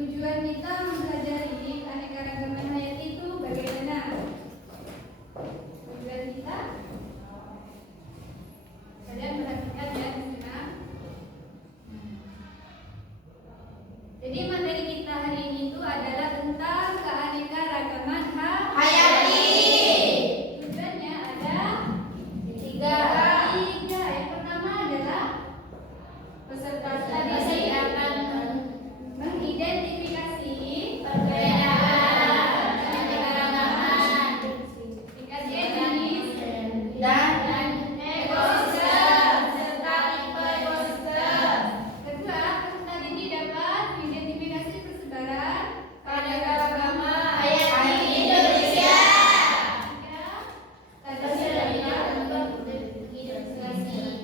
Tujuan kita mempelajari keanekaragaman hayati itu bagaimana? Tujuan kita, kalian perhatikan ya di sana. Jadi materi kita hari ini itu adalah tentang keanekaragaman hayati. Tujuannya ada tiga. Yang pertama adalah peserta tadi akan mengidentifikasi perbedaan keanekaragaman tingkat jenis dan ekosistem serta tipe ekosistem. Kedua, peserta didik dapat mengidentifikasi persebaran keanekaragaman hayati di Indonesia. Tiga,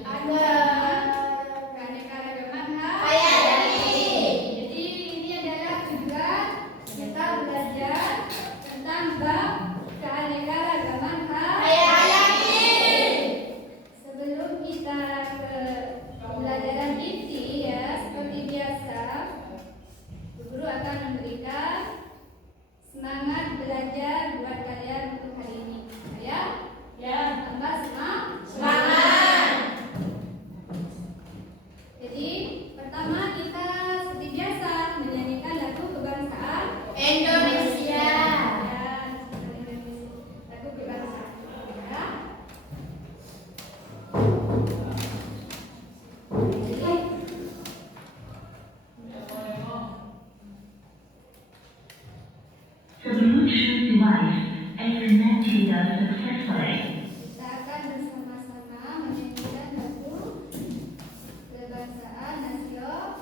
ada keanekaragaman hayati. Jadi ini adalah tujuan kita belajar tentang bab keanekaragaman hayati. Sebelum kita ke pembelajaran inti ya, seperti biasa, guru akan memberikan semangat belajar buat kalian untuk hari ini. Ya, tambah semangat. Jadi pertama kita seperti biasa menyanyikan lagu kebangsaan Indonesia. Lagu kebangsaan. Ya. The Bluetooth device is connected successfully. Kita akan bersama-sama menyanyikan lagu kebangsaan nasional.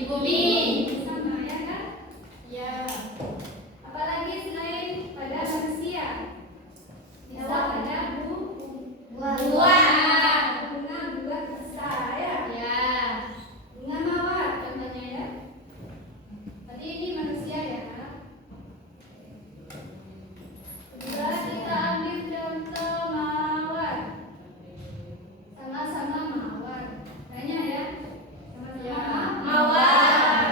Di bumi. Sama ya kan? Ya. Apalagi selain pada manusia? Bisa pada Buah. bunga buah besar ya. Ya. Bunga mawar contohnya ya. Berarti ini manusia ya. Kedua kita ambil contoh mawar. Sama-sama mawar. Tanya ya. Sama-sama Ya. mawar.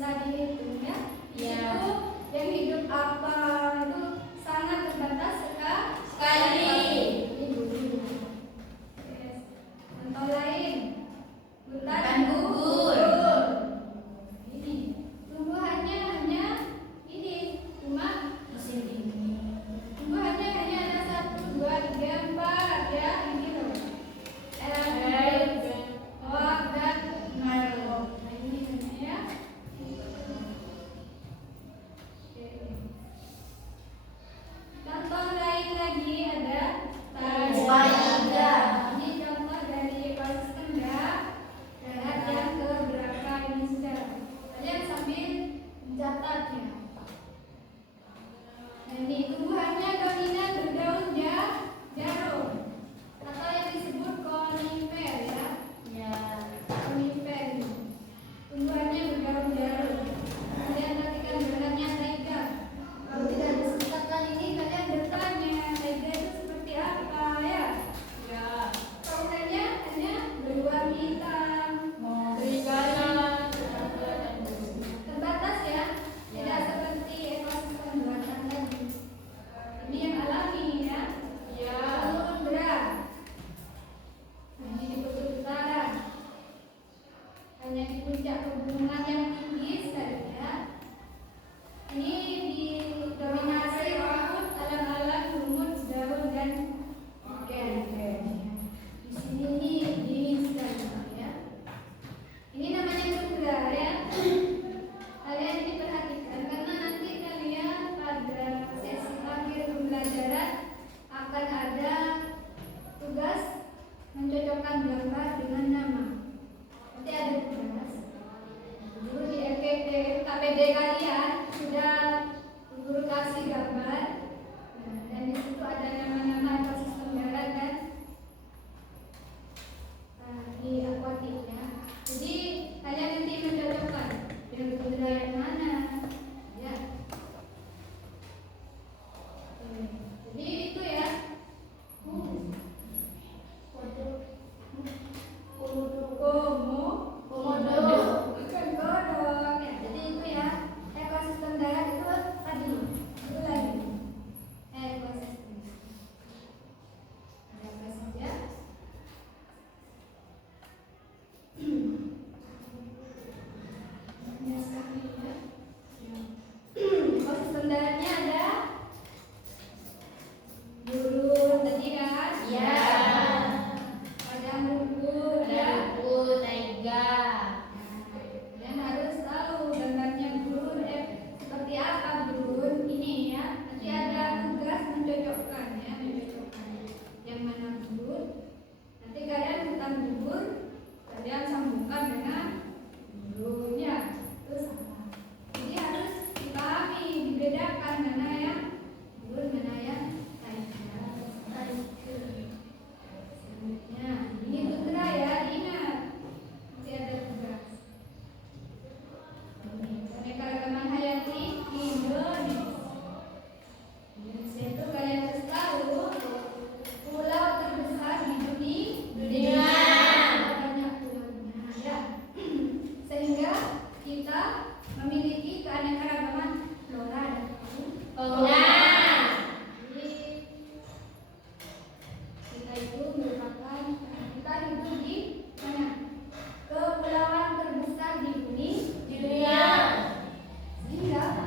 bisa dihitung ya. Ya. Itu yang hidup apa itu sangat terbatas Sekali. Ini dulu. Yes. Contoh lain. Bukan gugur. Ini tumbuhannya hanya ini cuma Mesin ini. tumbuhannya hanya ada 1, 2, 3, 4 ya ini loh. Hoak dan Marlo. Nah ini ya. Contoh lain lagi ada Taiga. Ini contoh dari ekosistem ya. Darat yang keberapa ini sudah. Kalian sambil mencatatnya. Nah, ini tumbuhannya dominan berdaun jarum atau yang disebut konifer ya. Ya. Konifer ini. Tumbuhannya berdaun jarum. Kalian perhatikan daratnya taiga. Kalau tidak disebutkan ini kalian bertanya taiga itu seperti apa ya? Ya. Bangunannya hanya berwarna hitam. Serigala. Terbatas ya, tidak seperti ekosistem buatan tadi. Ini yang alami ya. Ya. Tundra. Nah, ini di kutub utara. Hanya di puncak pegunungan yang tinggi saja. Ini didominasi rumput, alam-alam, lumut, daun dan ikan. Di sini ini dingin sekali ya. Ini namanya tundra ya. Kalian ini perhatikan karena nanti kalian pada sesi akhir pembelajaran akan ada tugas mencocokkan gambar dengan nama. Nanti ada tugas. Dulu di KPD kalian sudah guru kasih gambar. Nah, dan di situ ada nama-nama ekosistem darat dan di akuatiknya. Jadi kalian nanti mencocokkan yang tundra yang mana ya. Jadi itu ya. Komodo. Bukan kodok ya. Jadi itu ya. Ekosistem darat itu tadi. Itu lagi. Ekosistem. Ada apa saja? Banyak sekali ya. Ekosistem daratnya ada burung tadi kan? Ya. Ada buku ya. Buku Taiga. Dan harus tahu gambarnya burung seperti apa burung ini ya. Nanti ada tugas mencocokkan ya, mencocokkan yang mana burung. Nanti kalian tentang burung, kalian sambungkan dengan burungnya. Itu sama. Jadi harus dipahami, dibedakan mana yang burung, mana yang taiga. Selanjutnya, ini tundra ya, ingat. Masih ada tugas. Keanekaragaman hayati Indonesia. Indonesia itu kalian harus tahu pulau terbesar di dunia. Banyak pulaunya ya. Sehingga kita memiliki keanekaragaman flora dan fauna. Jadi kita itu merupakan kita hidup di mana? Kepulauan terbesar di dunia. Sehingga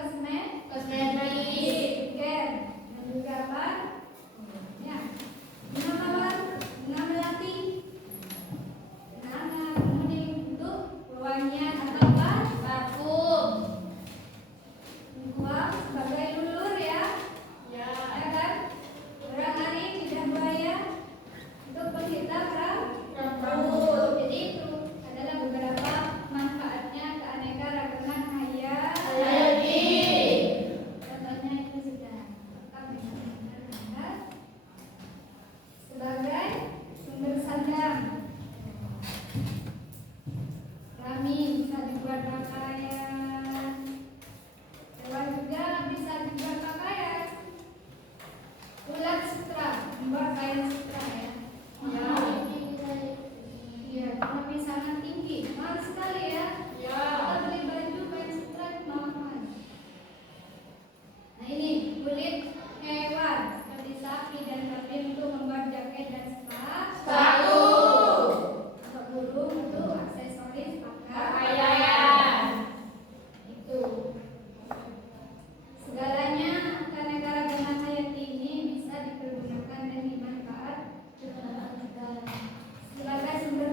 kosmetik, skincare, dan juga apa? Ya, bunga melati, anak-anak, kemudian untuk pewangian atau apa? parfum, Uang sebagai lulur ya, ya, ya kan? Barang-barang lidah buaya untuk penghitam rambut. Jadi itu adalah beberapa manfaatnya keanekaragaman hayati. Contohnya itu sudah lengkap dengan benar-benar sebagai sumber sandang. Kami bisa dibuat pakaian. Hewan juga bisa dibuat pakaian. Ulat sutra membuat kain sutra ya. ya, Iya, tapi sangat tinggi, mahal sekali ya. ya, Kita beli baju kain sutra itu mahal. Nah ini kulit hewan seperti sapi dan kambing untuk membuat jaket dan sepatu, Untuk burung untuk aksesoris pakaian, Itu segalanya keanekaragaman hayati ini bisa dipergunakan dan dimanfaatkan sebagai sumber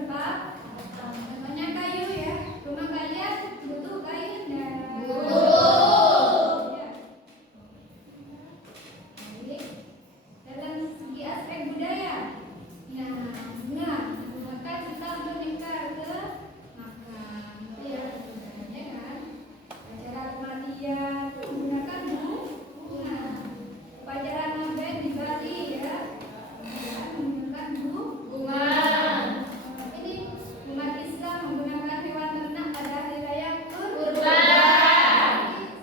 contohnya kayu ya. Rumah kalian butuh kayu enggak? butuh, Ya. Baik. Dalam segi aspek budaya, ya bunga maka kita menikah ke makam, ya budayanya kan. Acara kematian menggunakan bunga. Upacara ngaben di Bali ya, menggunakan bunga, Ini umat Islam menggunakan hewan ternak pada hari raya kurban,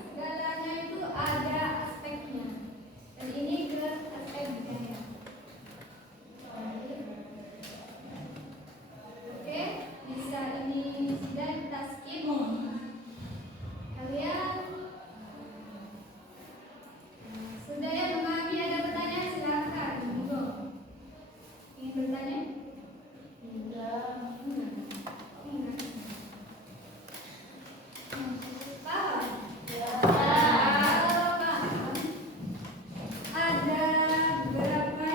Segalanya itu ada aspeknya. Dan ini ke aspek budaya. Oke, bisa ini sudah kita skip. Kalian sudah ya memahami, ada pertanyaan silakan. Monggo. Ingin bertanya? Paham? Kalau paham, ada beberapa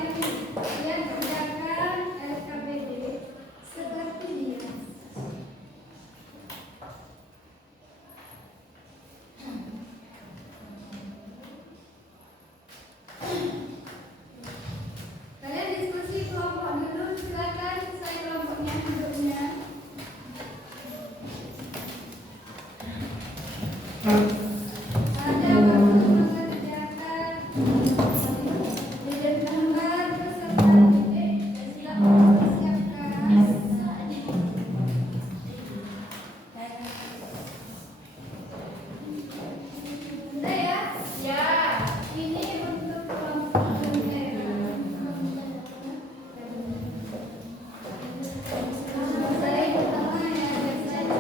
yang kerjakan LKPD seperti dia. Kalian diskusi kelompok dulu, silakan. Saya kelompoknya duduknya. Ada waktu mengerjakan bidang gambar beserta titik dan silakan persiapkan. Sudah ya? ya, Ini untuk kelompok bendera. Saya pertama ya, saya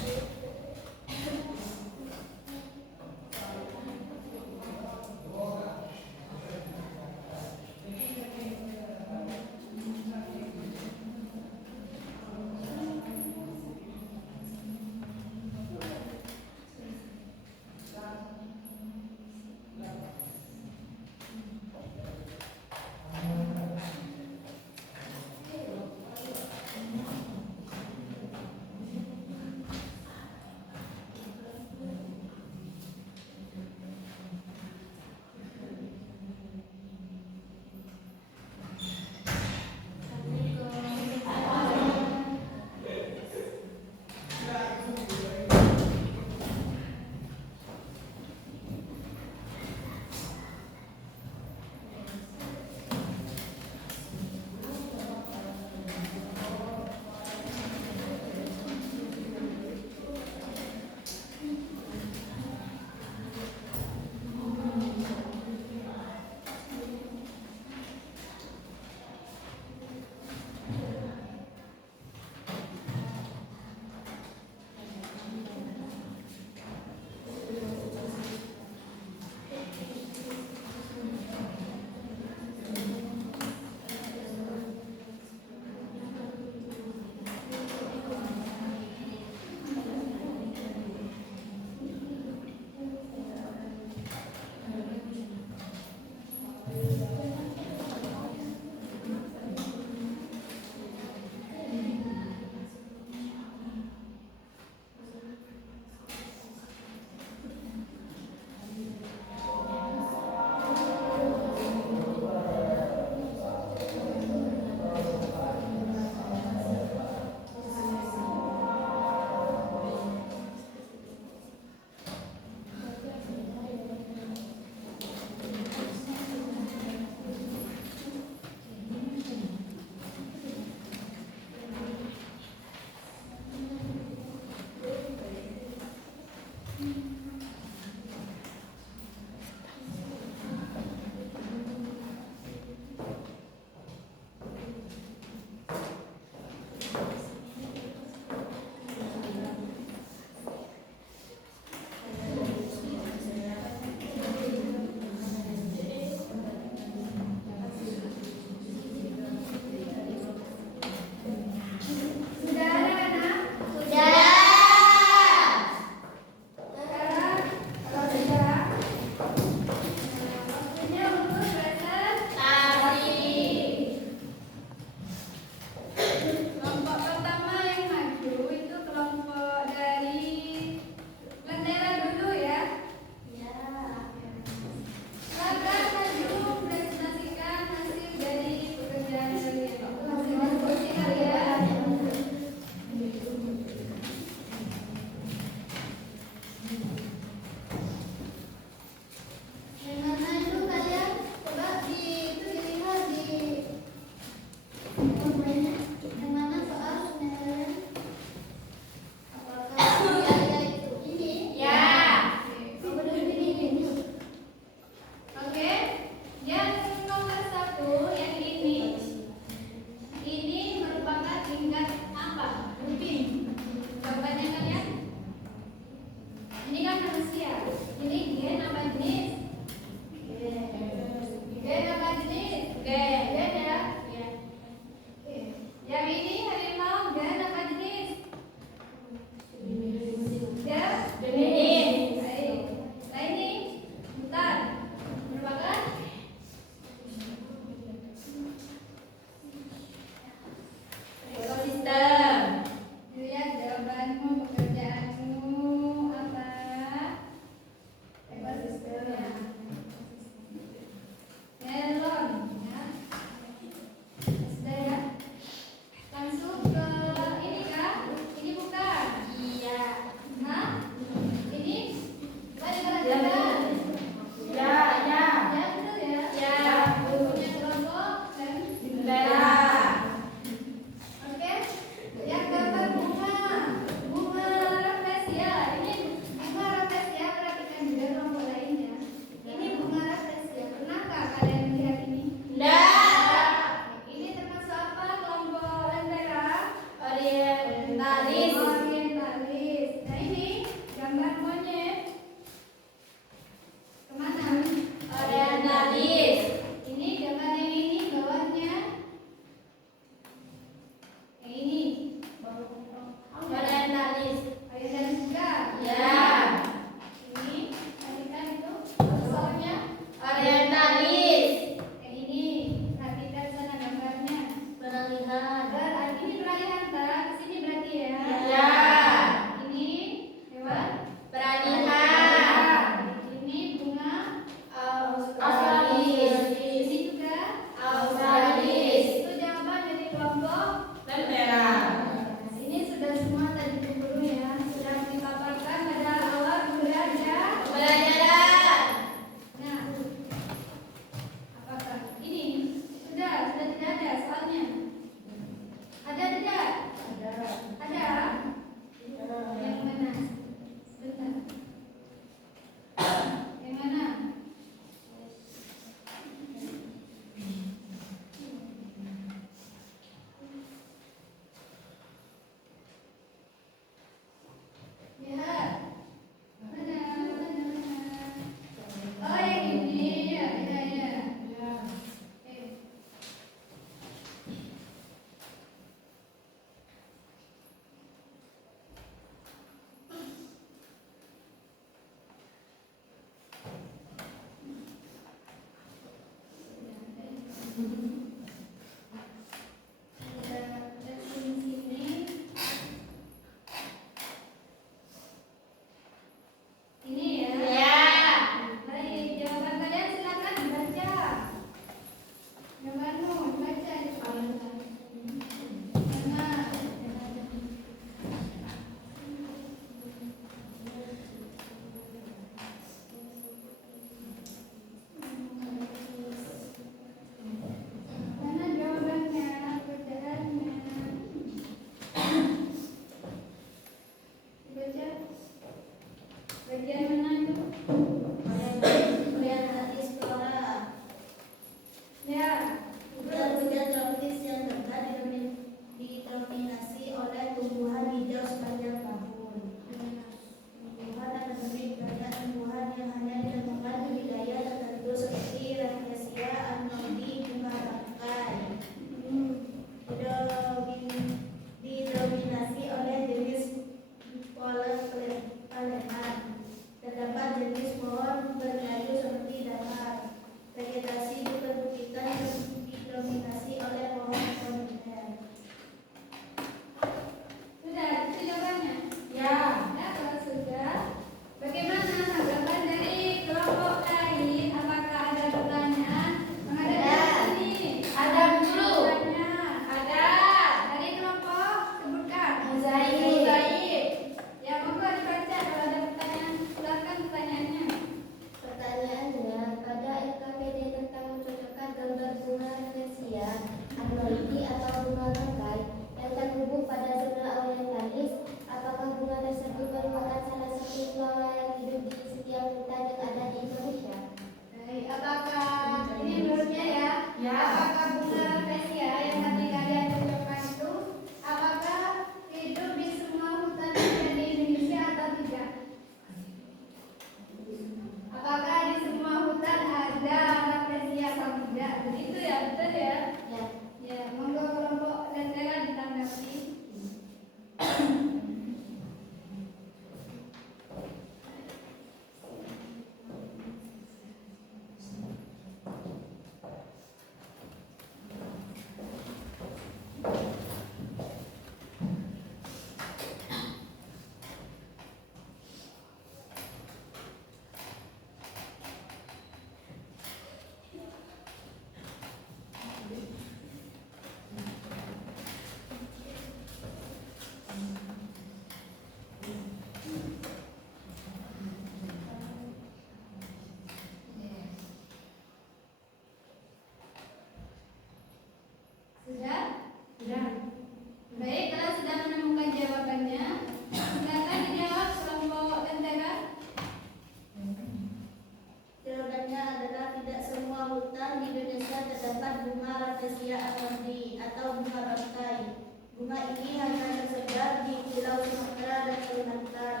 Utang di Indonesia terdapat bunga Rafflesia almondii atau bunga bangkai. Bunga ini hanya tersebar di Pulau Sumatera dan Kalimantan.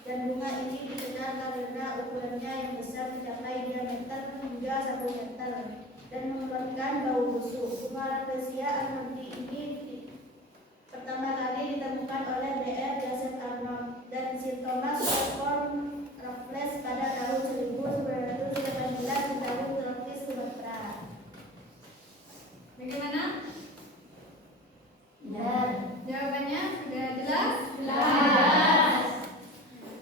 Dan bunga ini dikenal karena ukurannya yang besar mencapai diameter hingga 1 meter dan mengeluarkan bau busuk. Bunga Rafflesia almondii ini pertama kali ditemukan oleh Dr. Joseph Arnold dan Sir Thomas Walpole Raffles pada tahun 1918 di Teluk Tropis Sumatera. Bagaimana? Dan Jawabannya sudah jelas? Jelas.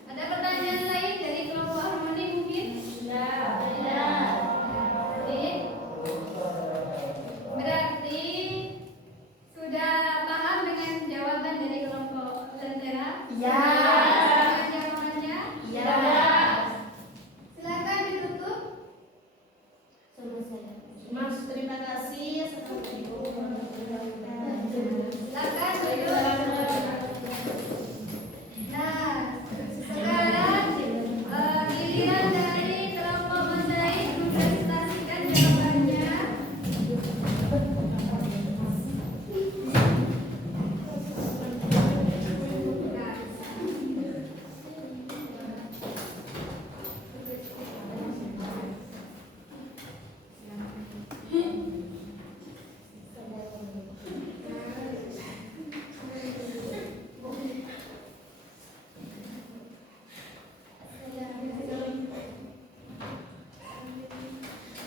Ada pertanyaan lain dari kelompok harmoni mungkin? Berarti sudah paham dengan jawaban dari kelompok Lentera? Ya. Dengan jawabannya? Ya. Silakan ditutup. Mas, terima kasih. Assalamualaikum warahmatullahi wabarakatuh. Silakan duduk. Nah, sekarang giliran dari kelompok mozaik mempresentasikan jawabannya.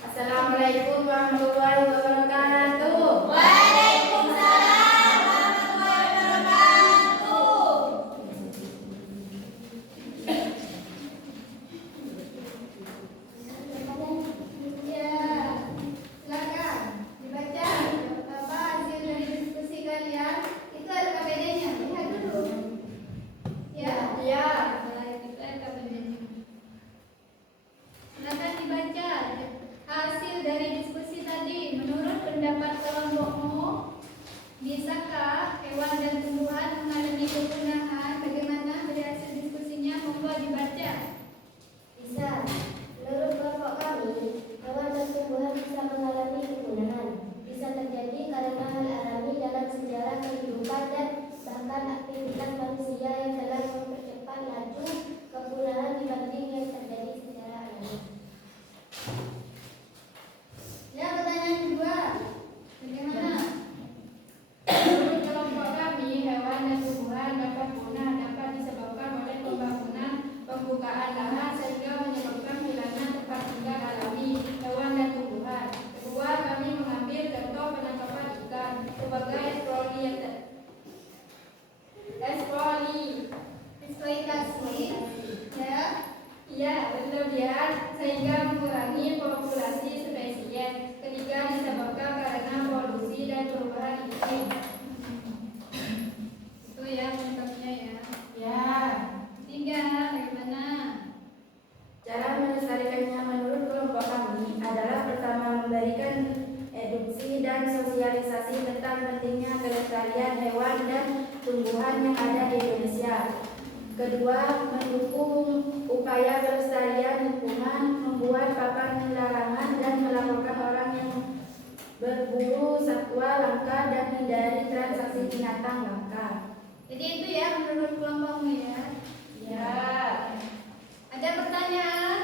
Assalamualaikum warahmatullahi wabarakatuh. Waalaikumsalam warahmatullahi wabarakatuh. Ya, silakan dibaca apa hasil dari diskusi kalian. Itu ada KBD-nya, lihat dulu. Ya, Ya. itu ada KBD-nya. Silakan dibaca hasil dari diskusi tadi. Menurut pendapat kelompokmu, bisakah hewan dan tumbuhan mengalami kepunahan? Bagaimana dari hasil diskusinya? Monggo dibaca. Bisa. Menurut kelompok kami, hewan dan tumbuhan bisa mengalami kepunahan. Bisa terjadi karena hal alami dalam sejarah kehidupan dan bahkan aktivitas manusia yang telah mempercepat laju kepunahan dibanding yang terjadi secara alami. Ya, pertanyaan kedua. Bagaimana? Menurut kelompok kami, hewan dan tumbuhan dapat punah dapat disebabkan oleh pembangunan pembukaan lahan sehingga menyebabkan hilangnya tempat tinggal alami hewan dan tumbuhan. Kedua, kami mengambil contoh penangkapan ikan sebagai Eksploitasi. Ya. ya berlebihan sehingga mengurangi populasi spesies. Ketiga, disebabkan karena polusi dan perubahan iklim. Itu ya lengkapnya ya. Ya. Tiga, bagaimana? Cara melestarikannya menurut kelompok kami adalah pertama memberikan edukasi dan sosialisasi tentang pentingnya kelestarian hewan dan tumbuhan yang ada di Indonesia. Kedua, mendukung upaya pelestarian lingkungan, membuat papan larangan dan melaporkan orang yang berburu satwa langka dan hindari transaksi binatang langka. Jadi itu ya menurut kelompokmu ya. Ya. Ada pertanyaan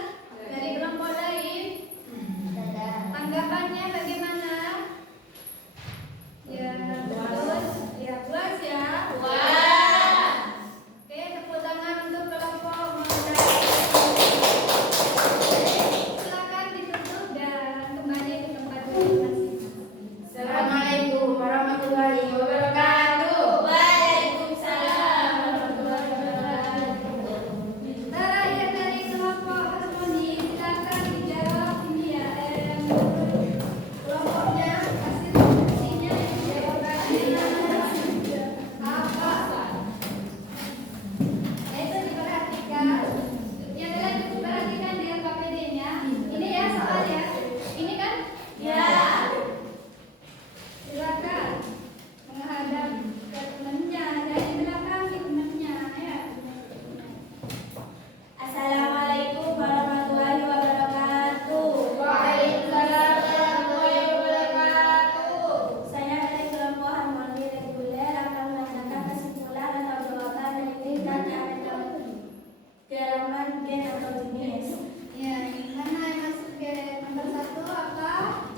dari kelompok lain? Tanggapannya bagaimana? Ya, bagus. Ya, puas ya. Oke, tepuk tangan untuk kelompok mozaik. Silakan ditutup dan kembali ke tempat duduk masing-masing. Assalamualaikum warahmatullahi wabarakatuh. Waalaikumsalam warahmatullahi wabarakatuh. Terakhir dari kelompok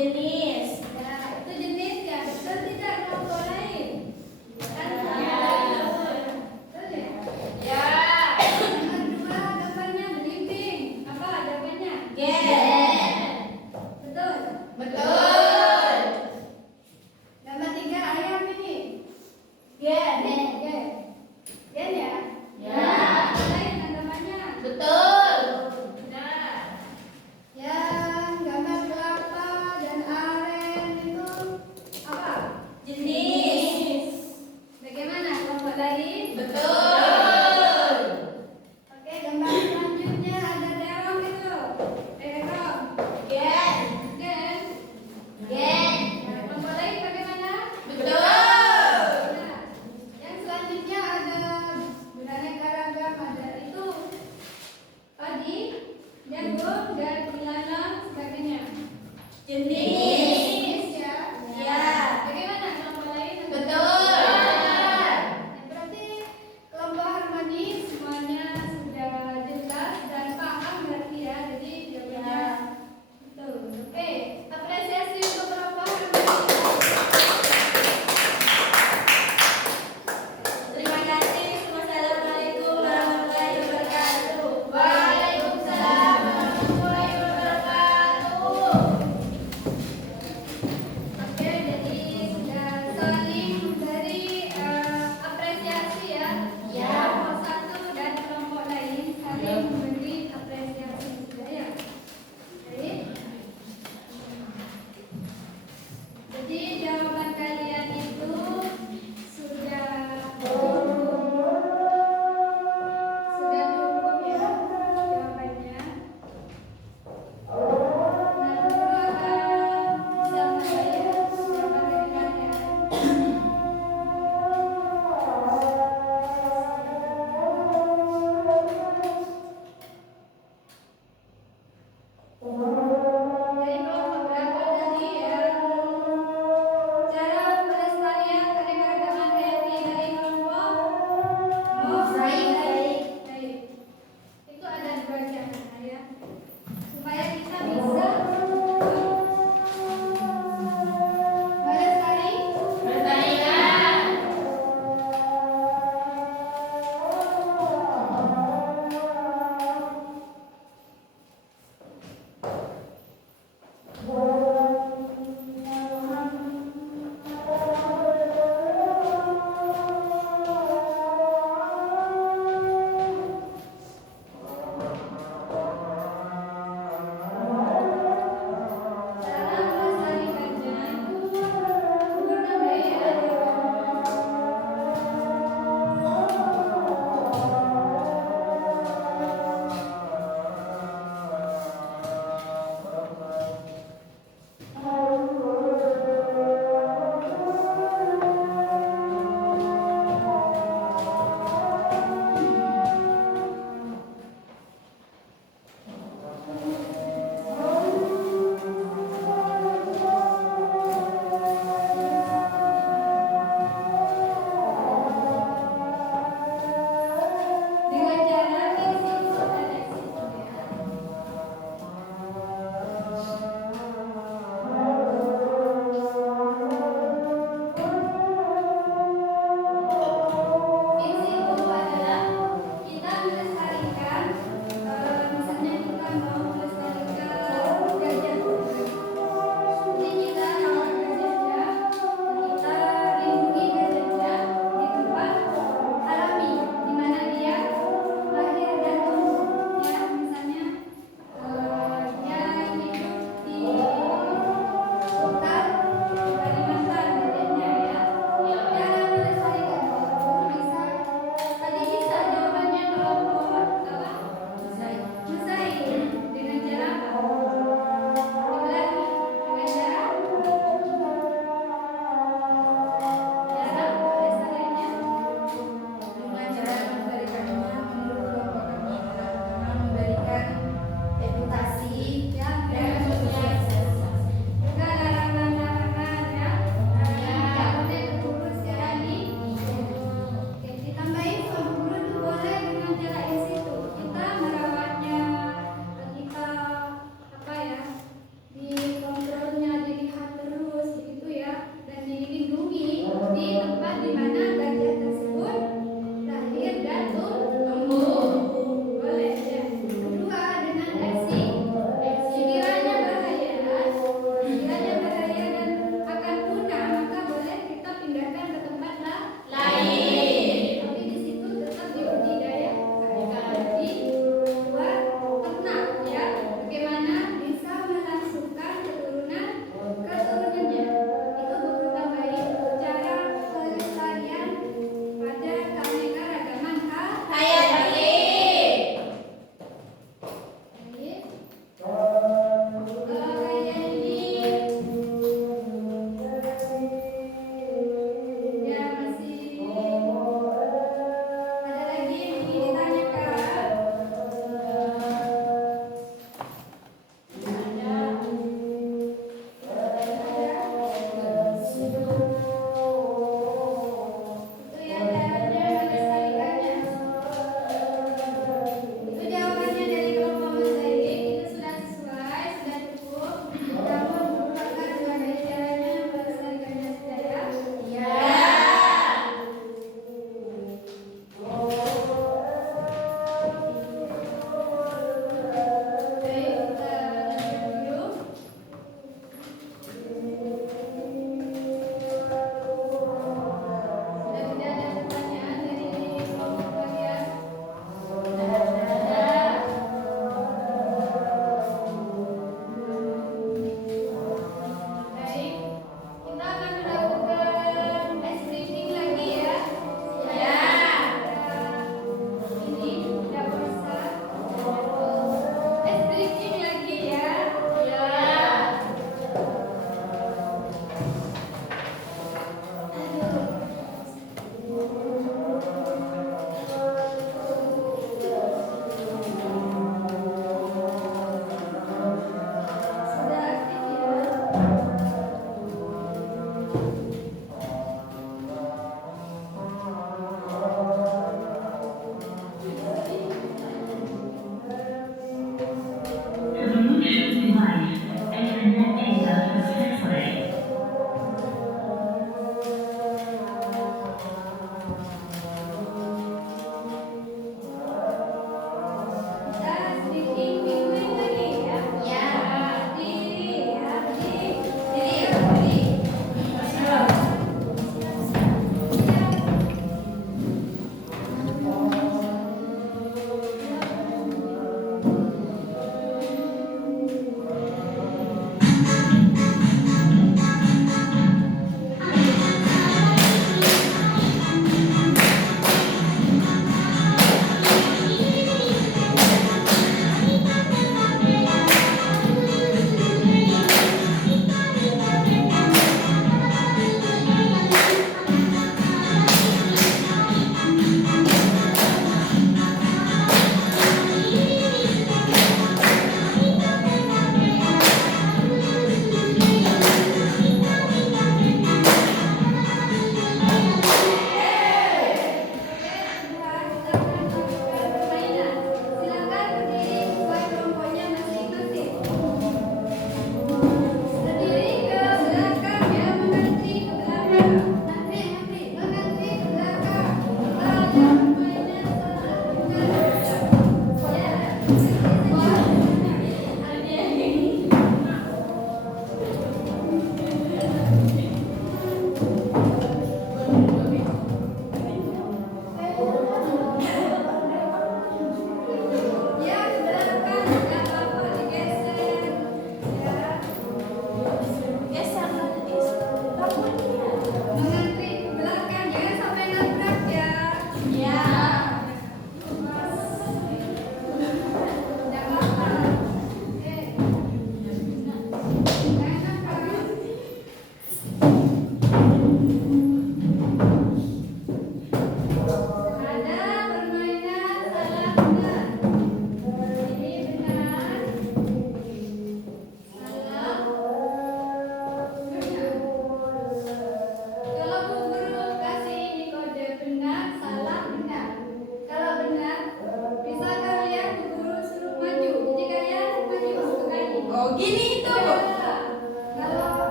Jenis. Ya, itu jenis ya. Betul tidak kelompok lain? Kan? Betul ya? Ya. Nomor 2 gambarnya belimbing. Apa jawabannya? Gen. Betul. Betul. Gambar 3 ayam ini. Gen. Gen. Gen ya? Ya. Lain gambarnya. Betul. Benar. Yang gambar kelapa dan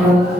Orang